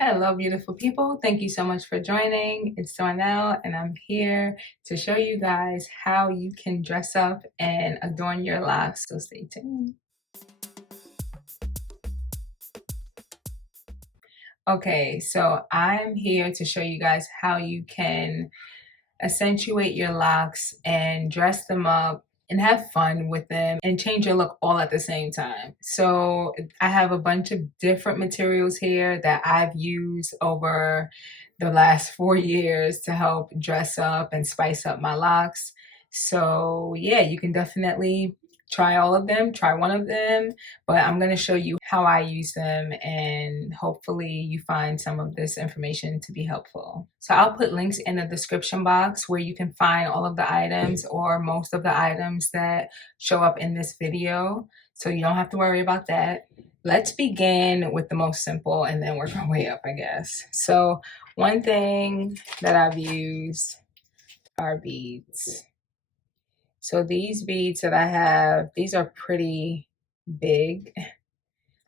Hello, beautiful people. Thank you so much for joining. It's Darnell, and I'm here to show you guys how you can dress up and adorn your locks. So stay tuned. Okay, so I'm here to show you guys how you can accentuate your locks and dress them up and have fun with them and change your look all at the same time. So I have a bunch of different materials here that I've used over the last 4 years to help dress up and spice up my locks. So yeah, you can definitely try all of them, try one of them, but I'm going to show you how I use them, and hopefully you find some of this information to be helpful. So I'll put links in the description box where you can find all of the items or most of the items that show up in this video, so you don't have to worry about that. Let's begin with the most simple and then work our way up, I guess. So one thing that I've used are beads. So these beads that I have, these are pretty big.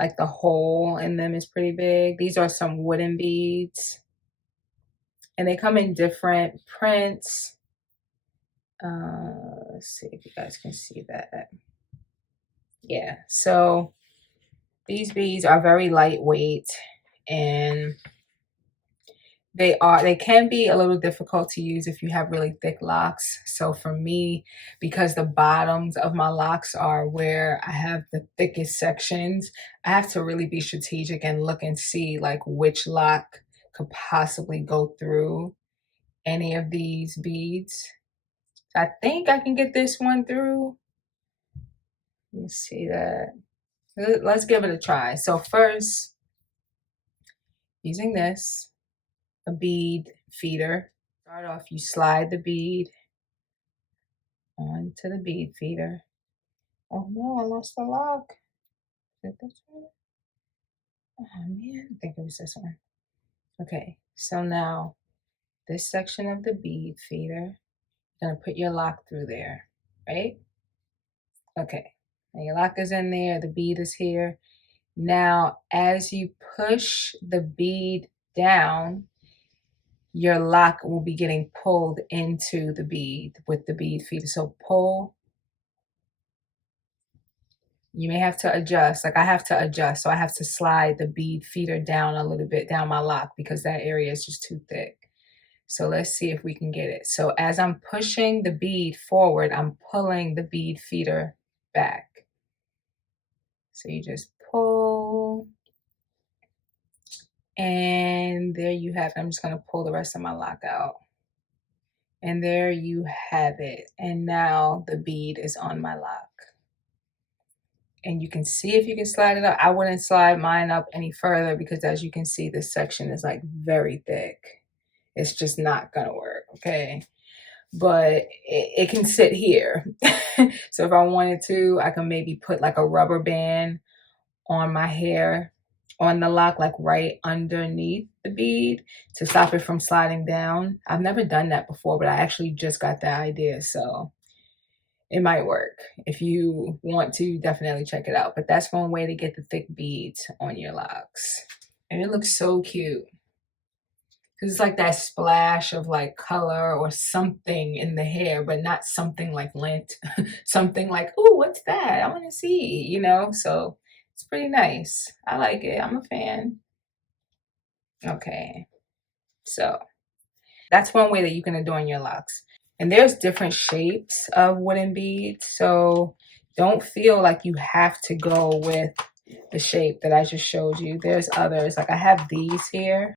Like the hole in them is pretty big. These are some wooden beads. And they come in different prints. Let's see if you guys can see that. Yeah, so these beads are very lightweight, and they can be a little difficult to use if you have really thick locks. So for me, because the bottoms of my locks are where I have the thickest sections, I have to really be strategic and look and see like which lock could possibly go through any of these beads. I think I can get this one through. Let me see that. Let's give it a try. So first, using this, a bead feeder. Start off, you slide the bead onto the bead feeder. Oh no, I lost the lock. Is it this one? Oh man, I think it was this one. Okay, so now this section of the bead feeder, you're gonna put your lock through there, right? Okay, now your lock is in there, the bead is here. Now, as you push the bead down, your lock will be getting pulled into the bead with the bead feeder. So pull. You may have to adjust. Like I have to adjust. So I have to slide the bead feeder down a little bit down my lock because that area is just too thick. So let's see if we can get it. So as I'm pushing the bead forward, I'm pulling the bead feeder back. So you just pull. And there you have it. I'm just going to pull the rest of my lock out. And there you have it. And now the bead is on my lock. And you can see if you can slide it up. I wouldn't slide mine up any further because as you can see, this section is like very thick. It's just not gonna work, okay? But it can sit here. So if I wanted to, I can maybe put like a rubber band on my hair, on the lock, like right underneath the bead to stop it from sliding down. I've never done that before, but I actually just got that idea. So it might work. If you want to, definitely check it out. But that's one way to get the thick beads on your locks. And it looks so cute. Because it's like that splash of like color or something in the hair, but not something like lint. Something like, oh, what's that? I want to see, you know? So it's pretty nice. I like it. I'm a fan. Okay. So that's one way that you can adorn your locks. And there's different shapes of wooden beads. So don't feel like you have to go with the shape that I just showed you. There's others. Like I have these here.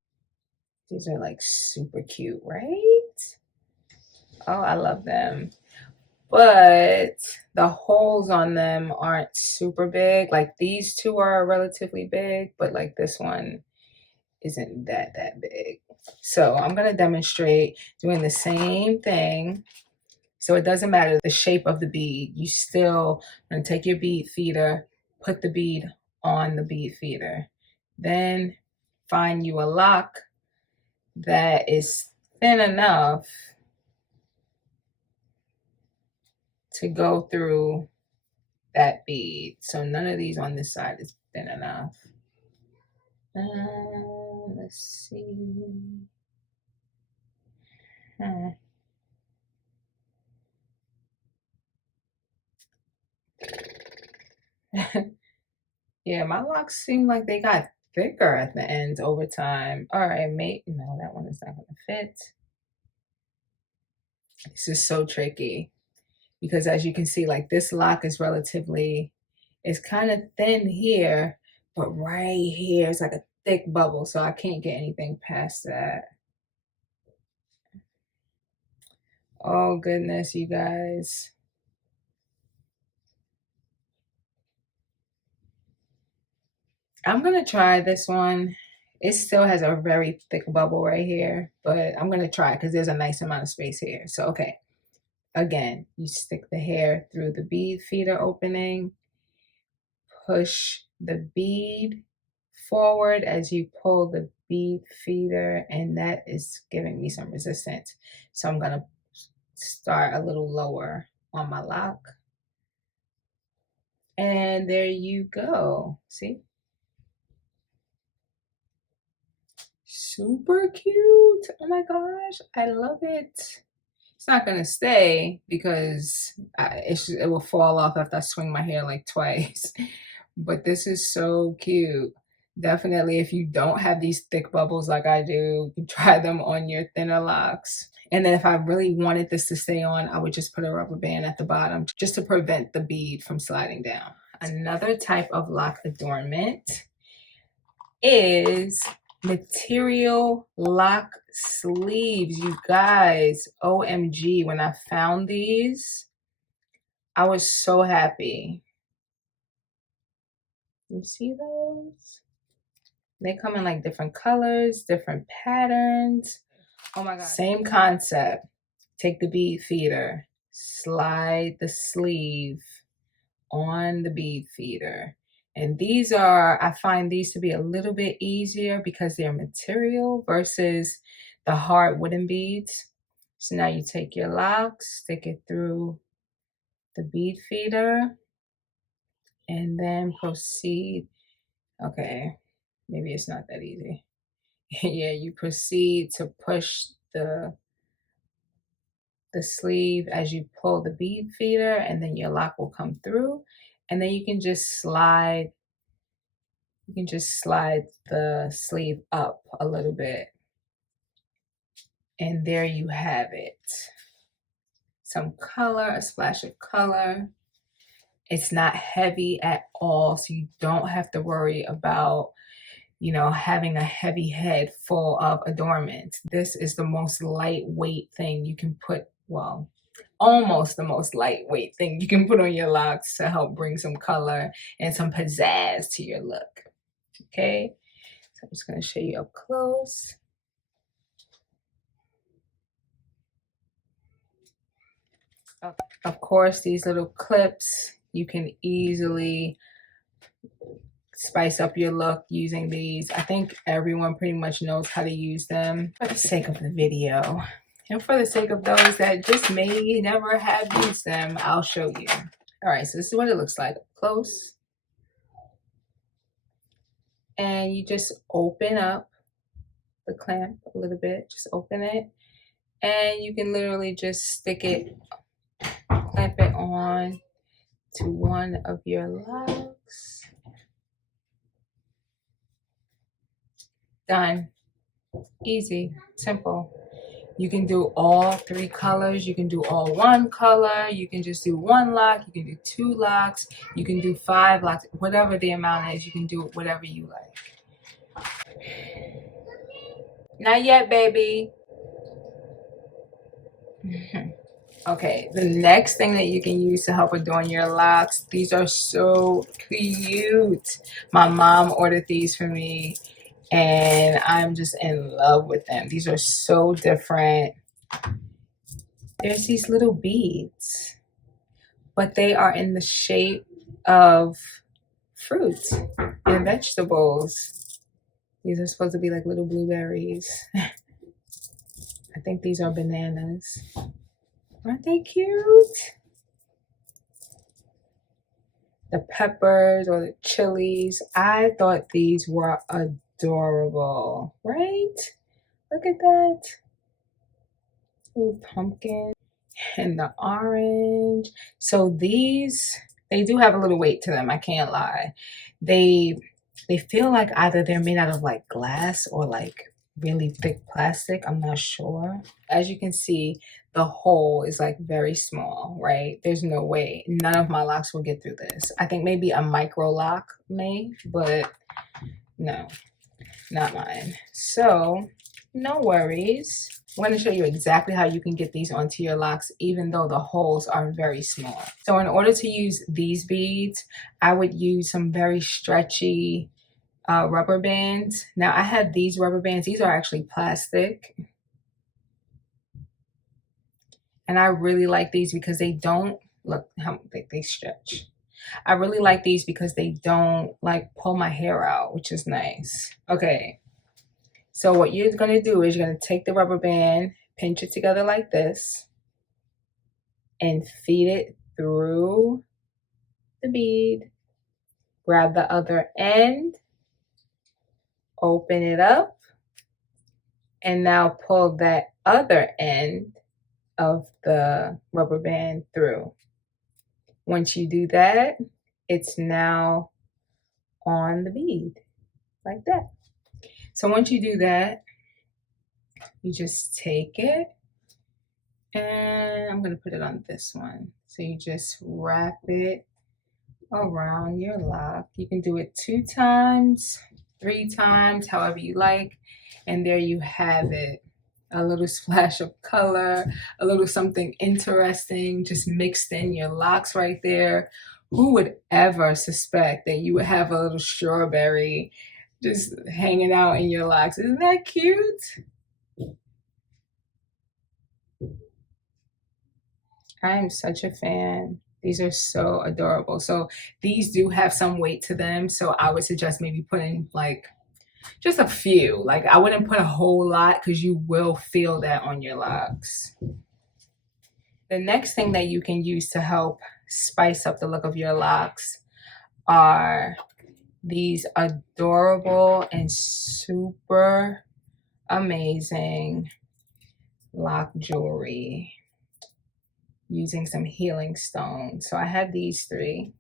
These are like super cute, right? Oh, I love them. But the holes on them aren't super big. Like these two are relatively big, but like this one isn't that big. So I'm going to demonstrate doing the same thing. So it doesn't matter the shape of the bead. You still going to take your bead feeder, put the bead on the bead feeder. Then find you a lock that is thin enough to go through that bead. So none of these on this side is thin enough. Let's Let's see. Hmm. Yeah, my locks seem like they got thicker at the ends over time. All right, mate. No, that one is not gonna fit. This is so tricky because as you can see, like this lock is relatively, it's kind of thin here, but right here is like a thick bubble, so I can't get anything past that. Oh goodness, you guys. I'm gonna try this one. It still has a very thick bubble right here, but I'm gonna try because there's a nice amount of space here. So, okay. Again, you stick the hair through the bead feeder opening, push the bead forward as you pull the bead feeder, and that is giving me some resistance. So I'm gonna start a little lower on my lock. And there you go. See? Super cute. Oh my gosh, I love it. It's not gonna stay because it will fall off after I swing my hair like twice. But this is so cute. Definitely, if you don't have these thick bubbles like I do, you can try them on your thinner locks. And then if I really wanted this to stay on, I would just put a rubber band at the bottom just to prevent the bead from sliding down. Another type of lock adornment is material lock sleeves. You guys, OMG, when I found these, I was so happy. You see those? They come in like different colors, different patterns. Oh my God. Same concept. Take the bead feeder, slide the sleeve on the bead feeder. And these are, I find these to be a little bit easier because they're material versus the hard wooden beads. So now you take your locks, stick it through the bead feeder, and then proceed. Okay, maybe it's not that easy. Yeah, you proceed to push the sleeve as you pull the bead feeder, and then your lock will come through, and then you can just slide the sleeve up a little bit, and there you have it. Some color, a splash of color. It's not heavy at all, so you don't have to worry about, you know, having a heavy head full of adornments. This is the most lightweight thing you can put, well, almost the most lightweight thing you can put on your locks to help bring some color and some pizzazz to your look. Okay, so I'm just going to show you up close. Of course, these little clips, you can easily spice up your look using these. I think everyone pretty much knows how to use them. For the sake of the video, and for the sake of those that just may never have used them, I'll show you. All right, so this is what it looks like up close. And you just open up the clamp a little bit, just open it. And you can literally just stick it, clamp it on to one of your locks. Done. Easy, simple. You can do all three colors. You can do all one color. You can just do one lock. You can do two locks. You can do 5 locks. Whatever the amount is, you can do it whatever you like. Not yet, baby. Okay, the next thing that you can use to help adorn your locks, these are so cute. My mom ordered these for me, and I'm just in love with them. These are so different. There's these little beads, but they are in the shape of fruits and vegetables. These are supposed to be like little blueberries. I think these are bananas. Aren't they cute? The peppers or the chilies. I thought these were adorable. adorable, right? Look at that. Little pumpkin and the orange. So these, they do have a little weight to them, I can't lie. They feel like either they're made out of like glass or like really thick plastic. I'm not sure. As you can see, the hole is like very small, right? There's no way. None of my locks will get through this. I think maybe a micro lock may, but no, not mine. So no worries. I'm going to show you exactly how you can get these onto your locks, even though the holes are very small. So in order to use these beads, I would use some very stretchy rubber bands. Now I have these rubber bands. These are actually plastic. And I really like these because they don't, look how they stretch. I really like these because they don't like pull my hair out, which is nice. Okay. So what you're going to do is you're going to take the rubber band, pinch it together like this, and feed it through the bead. Grab the other end, open it up, and now pull that other end of the rubber band through. Once you do that, it's now on the bead like that. So once you do that, you just take it, and I'm going to put it on this one. So you just wrap it around your lock. You can do it 2 times, 3 times, however you like. And there you have it. A little splash of color, a little something interesting just mixed in your locks right there. Who would ever suspect that you would have a little strawberry just hanging out in your locks? Isn't that cute? I am such a fan. These are so adorable. So these do have some weight to them. So I would suggest maybe putting like just a few. Like I wouldn't put a whole lot because you will feel that on your locks. The next thing that you can use to help spice up the look of your locks are these adorable and super amazing lock jewelry using some healing stones. So I have these 3.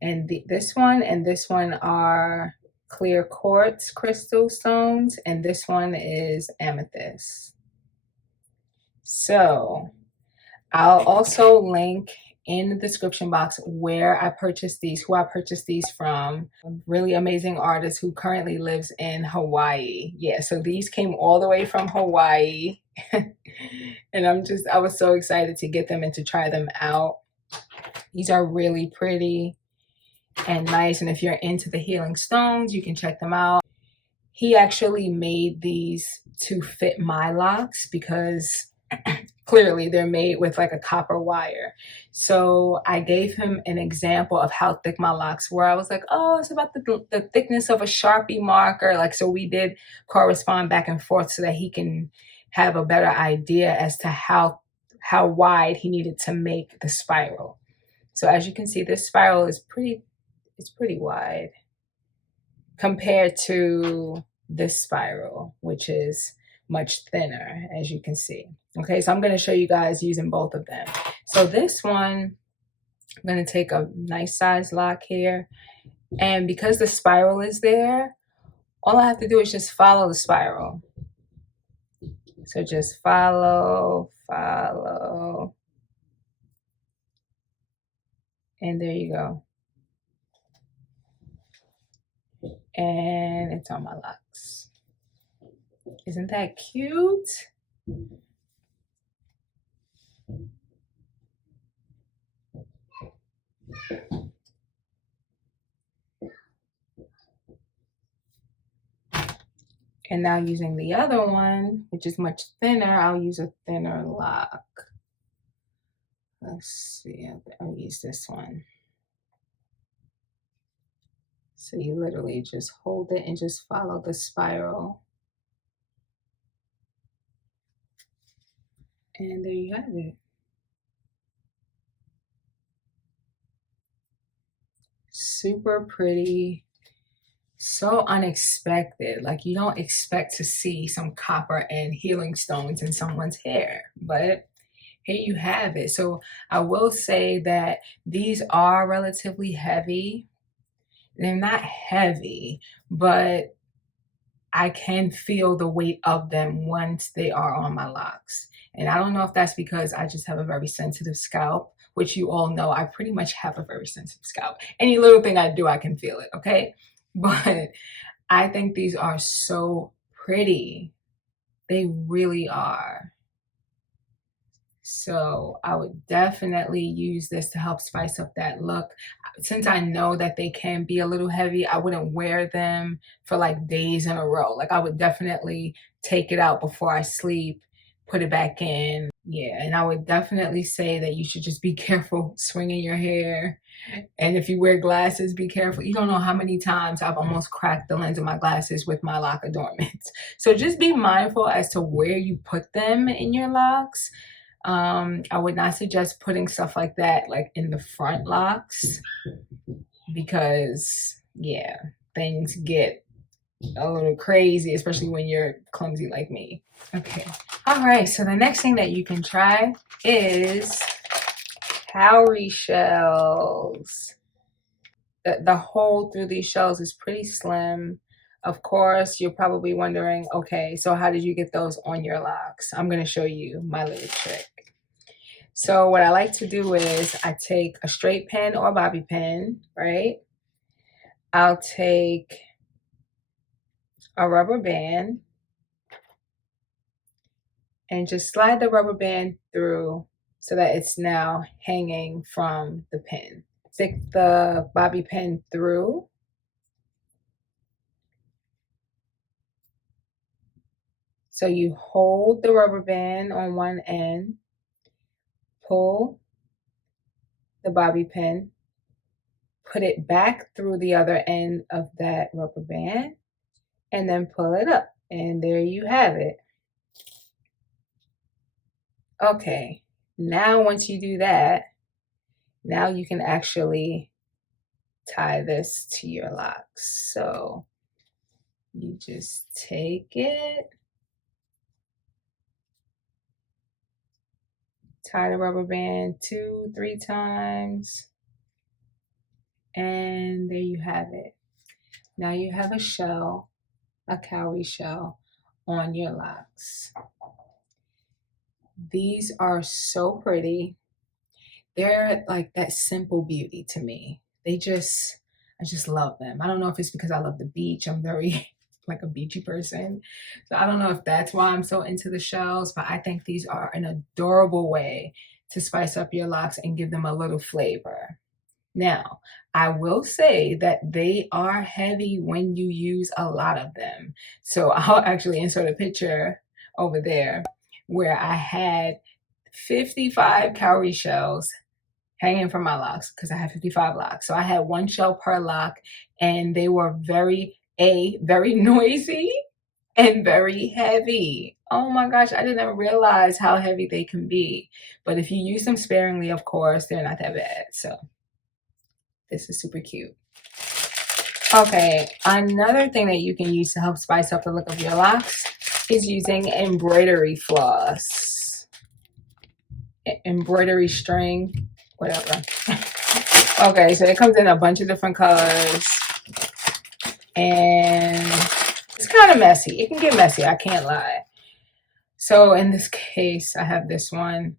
And this one and this one are clear quartz crystal stones, and this one is amethyst. So I'll also link in the description box where I purchased these, who I purchased these from. A really amazing artist who currently lives in Hawaii. Yeah, so these came all the way from Hawaii. And I was so excited to get them and to try them out. These are really pretty and nice. And if you're into the healing stones, you can check them out. He actually made these to fit my locks because clearly they're made with like a copper wire. So I gave him an example of how thick my locks were. I was like, oh, it's about the thickness of a Sharpie marker. Like, so we did correspond back and forth so that he can have a better idea as to how wide he needed to make the spiral. So as you can see, this spiral is pretty wide compared to this spiral, which is much thinner, as you can see. Okay, so I'm going to show you guys using both of them. So this one, I'm going to take a nice size lock here. And because the spiral is there, all I have to do is just follow the spiral. So just follow. And there you go. And it's on my locks. Isn't that cute? And now using the other one, which is much thinner, I'll use a thinner lock. Let's see, I'll use this one. So you literally just hold it and just follow the spiral. And there you have it. Super pretty, so unexpected. Like you don't expect to see some copper and healing stones in someone's hair, but here you have it. So I will say that these are relatively heavy. They're not heavy, but I can feel the weight of them once they are on my locks. And I don't know if that's because I just have a very sensitive scalp, which you all know I pretty much have a very sensitive scalp. Any little thing I do, I can feel it, okay? But I think these are so pretty. They really are. So I would definitely use this to help spice up that look. Since I know that they can be a little heavy, I wouldn't wear them for like days in a row. Like I would definitely take it out before I sleep, put it back in. Yeah, and I would definitely say that you should just be careful swinging your hair. And if you wear glasses, be careful. You don't know how many times I've almost cracked the lens of my glasses with my lock adornments. So just be mindful as to where you put them in your locks. I would not suggest putting stuff like that like in the front locks because yeah, things get a little crazy, especially when you're clumsy like me. Okay. All right. So the next thing that you can try is Cowrie Shells. The hole through these shells is pretty slim. Of course, you're probably wondering, okay, so how did you get those on your locks? I'm going to show you my little trick. So what I like to do is I take a straight pin or bobby pin, right? I'll take a rubber band and just slide the rubber band through so that it's now hanging from the pin. Stick the bobby pin through. So you hold the rubber band on one end, pull the bobby pin, put it back through the other end of that rubber band, and then pull it up. And there you have it. Okay, now once you do that, now you can actually tie this to your locks. So you just take it, tie the rubber band 2-3 times, and there you have it. Now you have a shell, a cowrie shell on your locks. These are so pretty. They're like that simple beauty to me. I just love them. I don't know if it's because I love the beach. I'm very like a beachy person. So I don't know if that's why I'm so into the shells, but I think these are an adorable way to spice up your locks and give them a little flavor. Now, I will say that they are heavy when you use a lot of them. So I'll actually insert a picture over there where I had 55 cowrie shells hanging from my locks because I have 55 locks. So I had one shell per lock and they were very noisy and very heavy. Oh my gosh, I didn't realize how heavy they can be. But if you use them sparingly, of course, they're not that bad. So this is super cute. Okay, another thing that you can use to help spice up the look of your locks is using embroidery floss. Embroidery string, whatever. Okay, so it comes in a bunch of different colors. And it's kind of messy. It can get messy, I can't lie. So in this case, I have this one.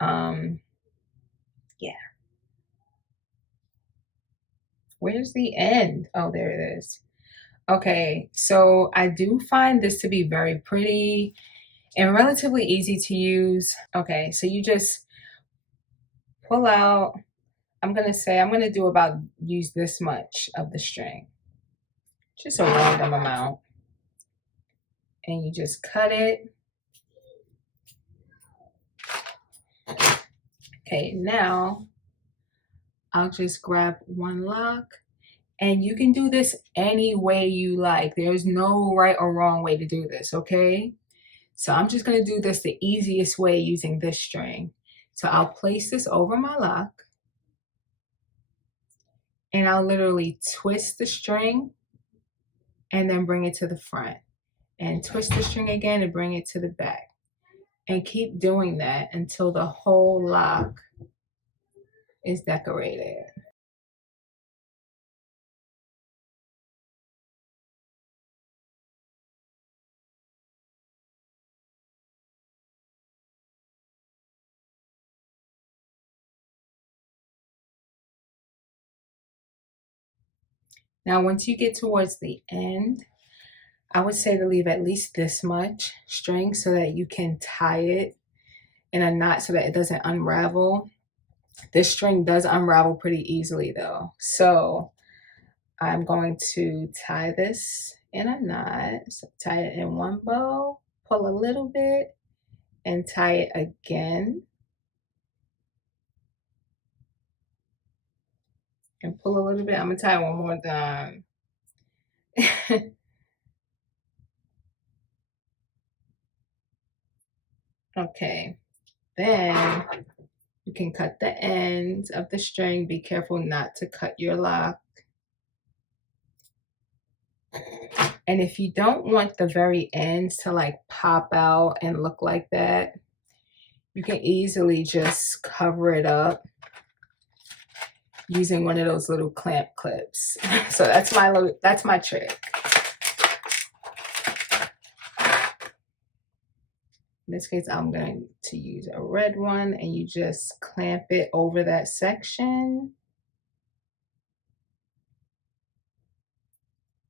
Yeah. Where's the end? Oh, there it is. Okay, so I do find this to be very pretty and relatively easy to use. Okay, so you just pull out, I'm gonna do about use this much of the string. Just a random amount. And you just cut it. Okay, now I'll just grab one lock. And you can do this any way you like. There's no right or wrong way to do this, okay? So I'm just gonna do this the easiest way using this string. So I'll place this over my lock and I'll literally twist the string and then bring it to the front, and twist the string again and bring it to the back, and keep doing that until the whole lock is decorated. Now, once you get towards the end, I would say to leave at least this much string so that you can tie it in a knot so that it doesn't unravel. This string does unravel pretty easily though. So I'm going to tie this in a knot. So tie it in one bow, pull a little bit, and tie it again. And pull a little bit. I'm gonna tie it one more time. Okay, then you can cut the ends of the string. Be careful not to cut your lock. And if you don't want the very ends to like pop out and look like that, you can easily just cover it up using one of those little clamp clips. So that's my trick. In this case, I'm going to use a red one, and you just clamp it over that section.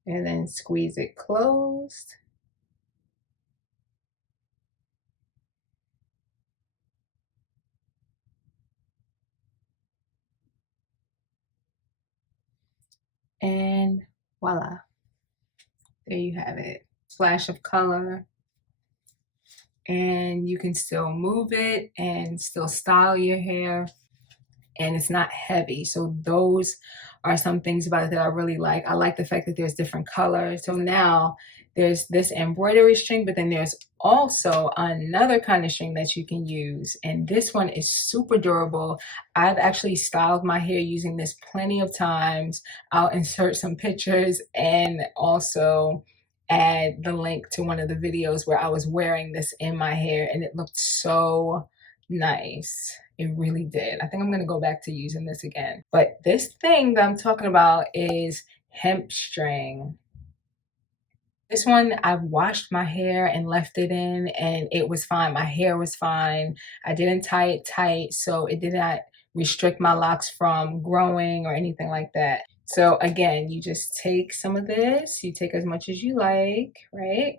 And then squeeze it closed. And voila, there you have it. Splash of color. And you can still move it and still style your hair, and it's not heavy. So those are some things about it that I really like. I like the fact that there's different colors. So now there's this embroidery string, but then there's also another kind of string that you can use. And this one is super durable. I've actually styled my hair using this plenty of times. I'll insert some pictures and also add the link to one of the videos where I was wearing this in my hair, and it looked so nice. It really did. I think I'm gonna go back to using this again. But this thing that I'm talking about is hemp string. This one, I've washed my hair and left it in, and it was fine. My hair was fine. I didn't tie it tight, so it did not restrict my locks from growing or anything like that. So again, you just take some of this. You take as much as you like, right?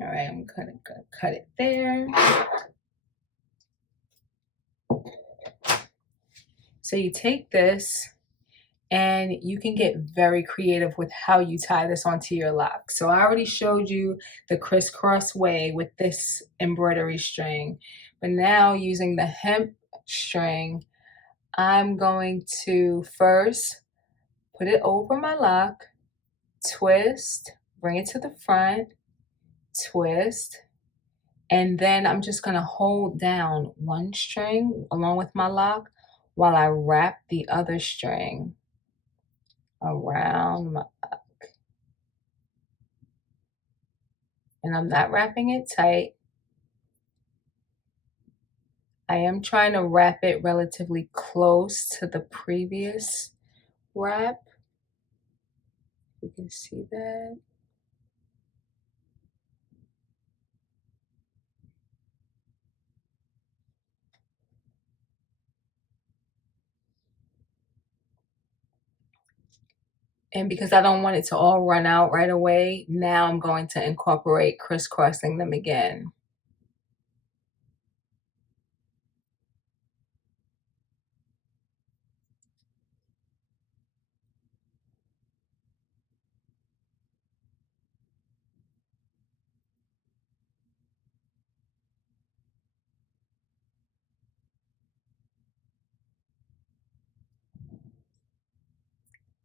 All right, I'm gonna cut it there. So you take this, and you can get very creative with how you tie this onto your lock. So I already showed you the crisscross way with this embroidery string, but now using the hemp string, I'm going to first put it over my lock, twist, bring it to the front, twist, and then I'm just gonna hold down one string along with my lock while I wrap the other string around my lock. And I'm not wrapping it tight. I am trying to wrap it relatively close to the previous wrap. You can see that. And because I don't want it to all run out right away, now I'm going to incorporate crisscrossing them again.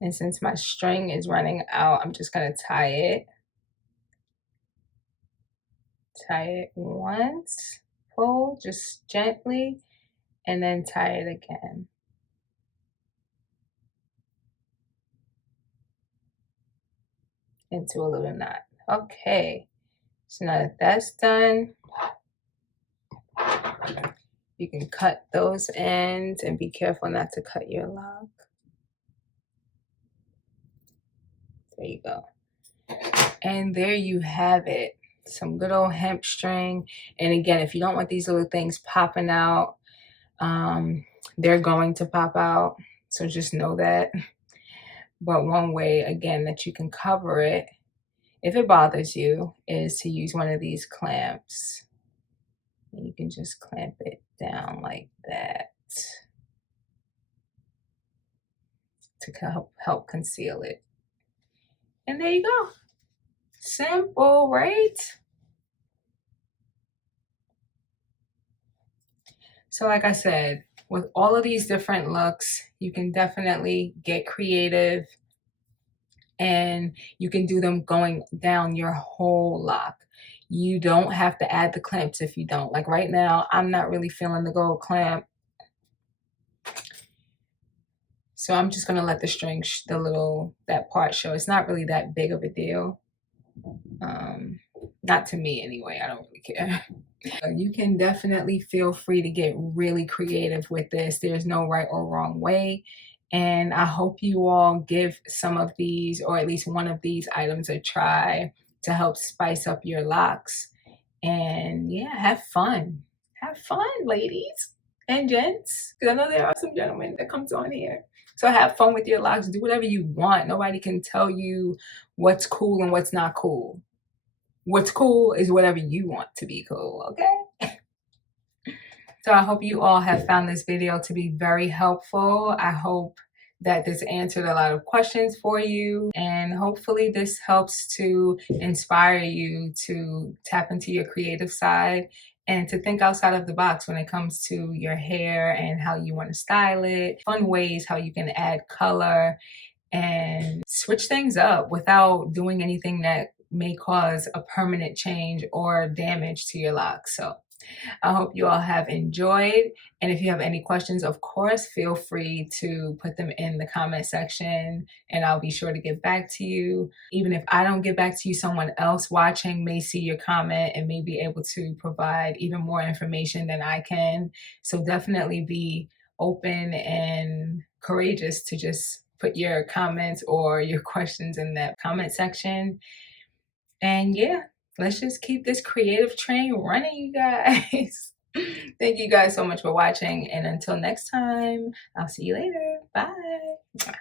And since my string is running out, I'm just gonna tie it. Tie it once, pull just gently, and then tie it again. into a little knot. Okay, so now that that's done, you can cut those ends and be careful not to cut your lock. There you go. And there you have it. Some good old hemp string. And again, if you don't want these little things popping out, they're going to pop out. So just know that. But one way, again, that you can cover it, if it bothers you, is to use one of these clamps. And you can just clamp it down like that to help conceal it. And there you go. Simple, right? So like I said, with all of these different looks, you can definitely get creative and you can do them going down your whole lock. You don't have to add the clamps if you don't. Like right now, I'm not really feeling the gold clamp. So I'm just gonna let the string, that part show. It's not really that big of a deal. Not to me anyway, I don't really care. You can definitely feel free to get really creative with this. There's no right or wrong way. And I hope you all give some of these, or at least one of these items, a try to help spice up your locks. And yeah, have fun. Have fun, ladies and gents. Because I know there are some gentlemen that comes on here. So have fun with your locks. Do whatever you want. Nobody can tell you what's cool and what's not cool. What's cool is whatever you want to be cool, okay? So I hope you all have found this video to be very helpful. I hope that this answered a lot of questions for you, and hopefully this helps to inspire you to tap into your creative side and to think outside of the box when it comes to your hair and how you want to style it, fun ways how you can add color and switch things up without doing anything that may cause a permanent change or damage to your locks. So I hope you all have enjoyed. And if you have any questions, of course, feel free to put them in the comment section and I'll be sure to get back to you. Even if I don't get back to you, someone else watching may see your comment and may be able to provide even more information than I can. So definitely be open and courageous to just put your comments or your questions in that comment section. And yeah, let's just keep this creative train running, you guys. Thank you guys so much for watching. And until next time, I'll see you later. Bye.